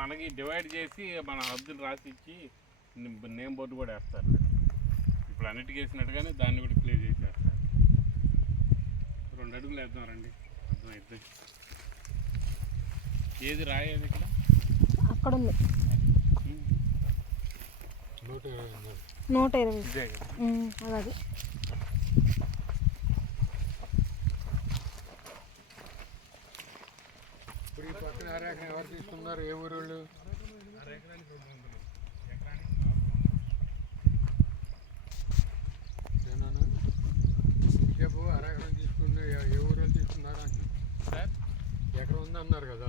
మనకి డివైడ్ చేసి మన హద్దులు రాసి ఇచ్చి నేమ్ బోర్డు కూడా వేస్తారు. ఇప్పుడు అన్నిటికీ వేసినట్టుగానే దాన్ని కూడా క్లియర్ చేసేస్తారు. 2 అడుగులు వేద్దాం రండి, అర్థమైతే. ఏది రాయేది ఇక్కడ అక్కడ ఉంది 120. ఇదే కదా అలాగే. ఇప్పుడు ఈ పక్కన అరెకరం ఎవరు తీసుకున్నారు? ఏ ఊరు వాళ్ళు? ఎకరానికి 200, ఎకరానికి 400. చెప్పు, అరెకరం తీసుకున్న ఏ ఊరు వాళ్ళు తీసుకున్నారు అంటున్నారు సార్. ఎకరం ఉంది అన్నారు కదా,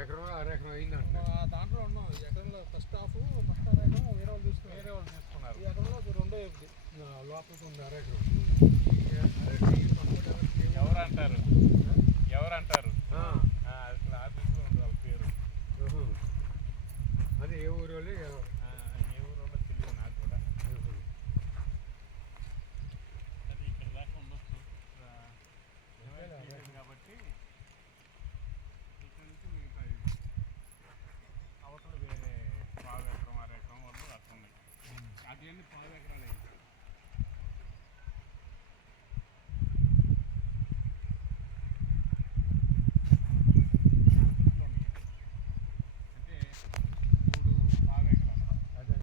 ఎకరం అరెకరం అయింది అంటున్నారు. దాంట్లో ఉన్నాం. ఈ ఎకరంలో ఫస్ట్ అరెకరం వేరే వాళ్ళు తీసుకున్నారు. ఈ ఎకరంలో 2 ఎకరాలు లోపలికి ఉంది అరెకరం. ఎవరు అంటారు అసలు ఆఫీస్లో ఉంది వాళ్ళ పేరు. అది ఏ ఊరు వాళ్ళు? ఏ ఊరు వాళ్ళో తెలియదు నాకు కూడా. అది ఇక్కడ దాకా ఉండొచ్చు కాబట్టి ఇక్కడ నుంచి మిగతా అవతల వేరే 1/4 ఎకరం 1/2 ఎకరం వాళ్ళు అట్లున్నాయి. అది అన్ని 1/2 ఎకరాలు అయింది.